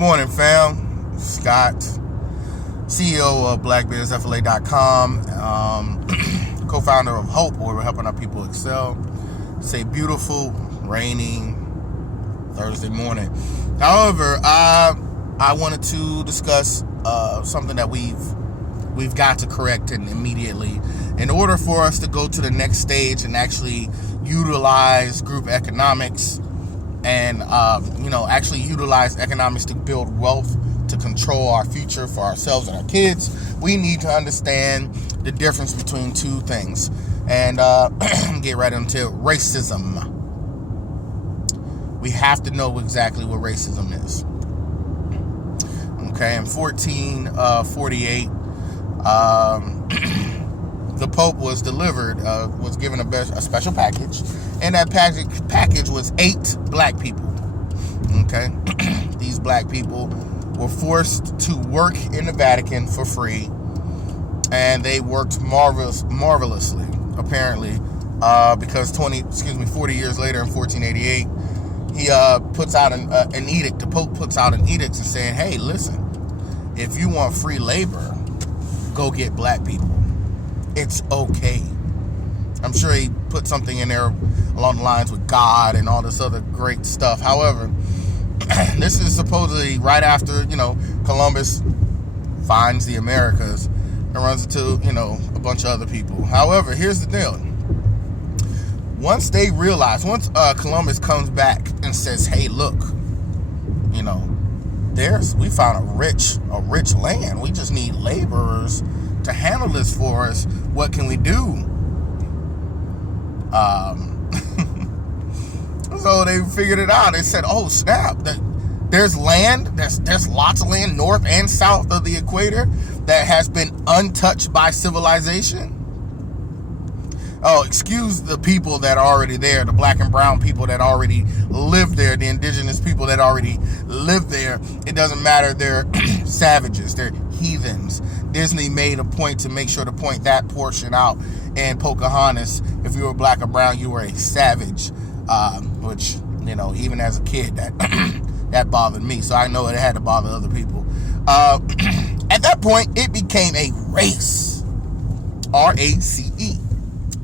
morning, fam. Scott, CEO of BlackBizFLA.com, co-founder of Hope, where we're helping our people excel. It's a beautiful, rainy Thursday morning. However, I wanted to discuss something that we've got to correct immediately in order for us to go to the next stage and actually utilize group economics and actually utilize economics to build wealth, to control our future for ourselves and our kids. We need to understand the difference between two things and get right into racism. We have to know exactly what racism is. Okay, in 1448, the Pope was given a special package, and that package was 8 black people. Okay, these black people were forced to work in the Vatican for free, and they worked marvelously, apparently, because 40 years later, in 1488, he puts out an edict. The Pope puts out an edict and saying, "Hey, listen, if you want free labor, go get black people. It's okay." I'm sure he put something in there along the lines with God and all this other great stuff. However, this is supposedly right after, Columbus finds the Americas and runs into, a bunch of other people. However, here's the deal. Once Columbus comes back and says, "Hey, look, we found a rich land. We just need laborers to handle this for us. What can we do?" So they figured it out. They said, "Oh, snap, there's land, there's lots of land north and south of the equator that has been untouched by civilization. Oh, excuse the people that are already there, the black and brown people that already live there, the indigenous people that already live there. It doesn't matter, they're savages, they're heathens." Disney made a point to make sure to point that portion out. And Pocahontas, if you were black or brown, you were a savage, which, even as a kid, that bothered me. So I know it had to bother other people. At that point, it became a race. R-A-C-E.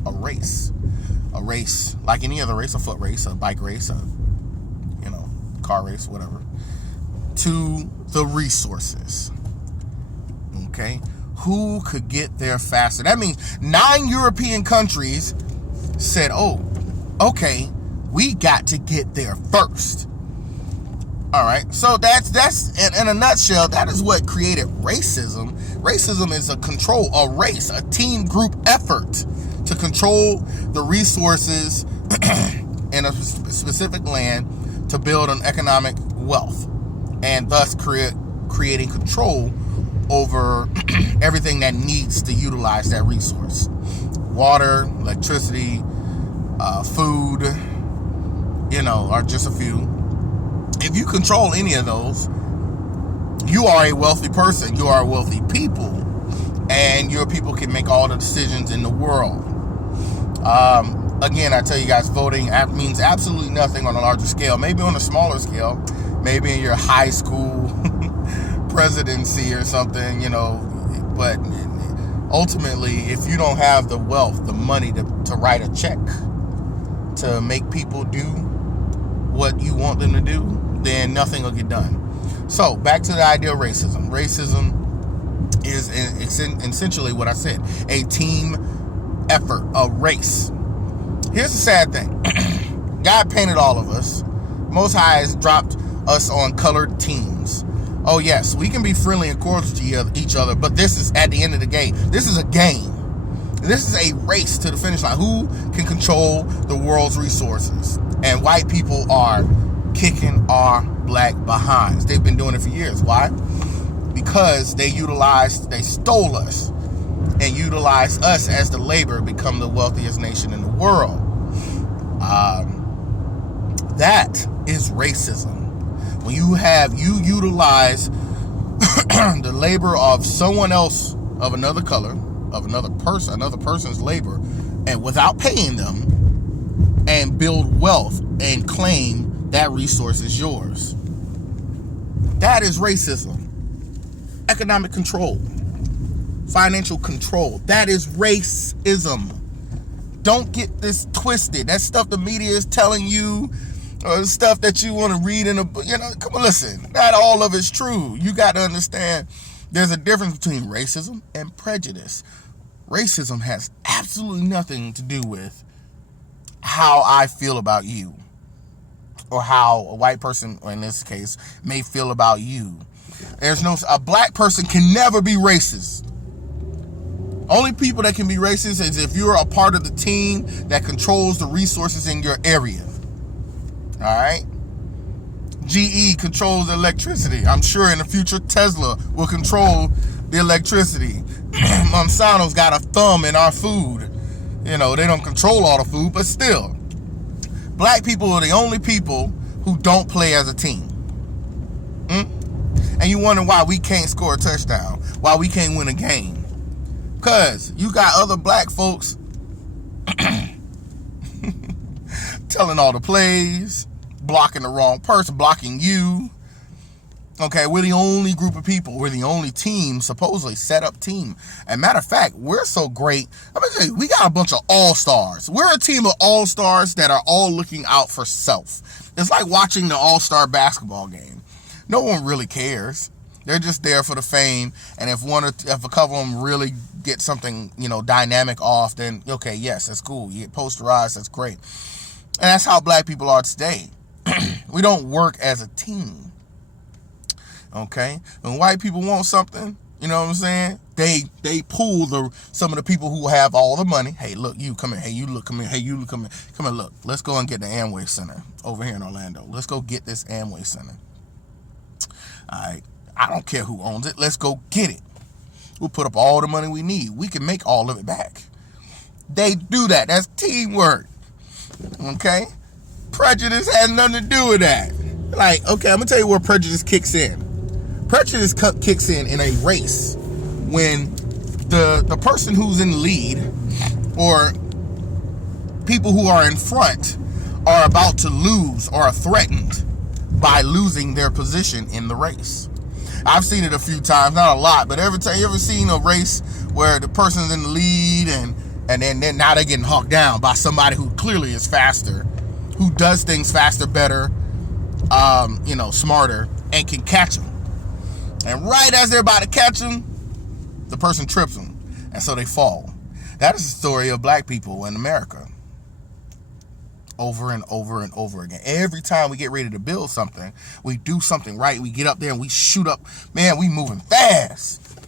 A race. A race. Like any other race, a foot race, a bike race, a car race, whatever. To the resources. Okay? Who could get there faster? That means 9 European countries said, "Oh, okay, we got to get there first." All right, so that's in a nutshell, that is what created racism. Racism is a race, a team group effort to control the resources in a specific land to build an economic wealth, and thus creating control over everything that needs to utilize that resource. Water, electricity, food, are just a few. If you control any of those, you are a wealthy person. You are a wealthy people, and your people can make all the decisions in the world. Again, I tell you guys, voting means absolutely nothing on a larger scale. Maybe on a smaller scale, maybe in your high school presidency or something, but ultimately, if you don't have the wealth, the money to write a check to make people do what you want them to do, then nothing will get done. So back to the idea of racism. Racism is essentially what I said, a team effort, a race. Here's the sad thing. God painted all of us. Most High has dropped us on colored teams. Oh yes, we can be friendly and cordial to each other, but this is, at the end of the game, this is a game. This is a race to the finish line. Who can control the world's resources? And white people are kicking our black behinds. They've been doing it for years. Why? Because they stole us and utilized us as the labor, become the wealthiest nation in the world. That is racism. When you utilize the labor of someone else, of another color, of another person's labor, and without paying them, and build wealth and claim that resource is yours. That is racism. Economic control, financial control. That is racism. Don't get this twisted. That stuff the media is telling you, or stuff that you want to read in a book, come on, listen. Not all of it's true. You got to understand there's a difference between racism and prejudice. Racism has absolutely nothing to do with how I feel about you, or how a white person, or in this case, may feel about you. A black person can never be racist. Only people that can be racist is if you're a part of the team that controls the resources in your area. All right? GE controls the electricity. I'm sure in the future Tesla will control the electricity. Monsanto's got a thumb in our food. They don't control all the food, but still. Black people are the only people who don't play as a team. And you wonder why we can't score a touchdown, why we can't win a game. Because you got other black folks telling all the plays, blocking the wrong person, blocking you. Okay, we're the only group of people, we're the only team, supposedly set up team. And matter of fact, we're so great. I'm gonna tell you, we got a bunch of all-stars. We're a team of all-stars that are all looking out for self. It's like watching the all-star basketball game. No one really cares. They're just there for the fame. And if a couple of them really get something, dynamic off, then okay, yes, that's cool. You get posterized, that's great. And that's how black people are today. We don't work as a team. Okay? When white people want something, you know what I'm saying? They pull some of the people who have all the money. Hey, look, you come here. Hey, you look, come here. Hey, you look, come here. Come here, look. Let's go and get the Amway Center over here in Orlando. Let's go get this Amway Center. All right. I don't care who owns it. Let's go get it. We'll put up all the money we need. We can make all of it back. They do that. That's teamwork. Okay? Prejudice has nothing to do with that. Like, okay, I'm going to tell you where prejudice kicks in. Prejudice kicks in a race when the person who's in the lead, or people who are in front, are about to lose or are threatened by losing their position in the race. I've seen it a few times, not a lot, but every time you ever seen a race where the person's in the lead and then now they're getting hawked down by somebody who clearly is faster, who does things faster, better, smarter, and can catch them. And right as they're about to catch them, the person trips them, and so they fall. That is the story of black people in America. Over and over and over again. Every time we get ready to build something, we do something right, we get up there and we shoot up. Man, we moving fast.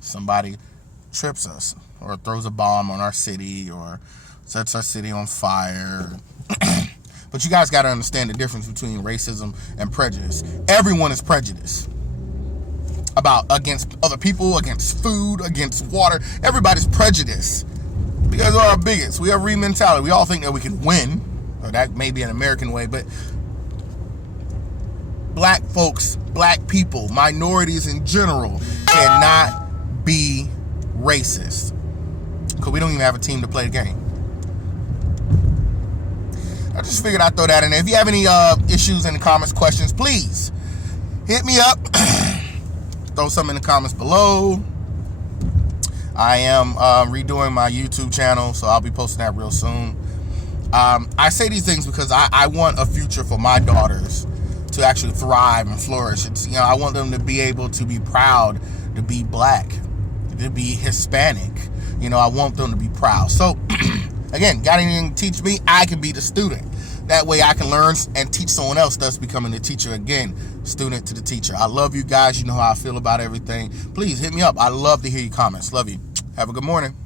Somebody trips us or throws a bomb on our city or sets our city on fire. But you guys got to understand the difference between racism and prejudice. Everyone is prejudiced against other people, against food, against water. Everybody's prejudiced because we're our bigots. We have mentality. We all think that we can win. Or that may be an American way, but black folks, black people, minorities in general cannot be racist because we don't even have a team to play the game. I just figured I'd throw that in there. If you have any issues in the comments, questions, please hit me up. Throw some in the comments below. I am redoing my YouTube channel, so I'll be posting that real soon. I say these things because I want a future for my daughters to actually thrive and flourish. I want them to be able to be proud to be black, to be Hispanic. I want them to be proud. So, again, got anything to teach me? I can be the student. That way I can learn and teach someone else, thus becoming the teacher again, student to the teacher. I love you guys. You know how I feel about everything. Please hit me up. I love to hear your comments. Love you. Have a good morning.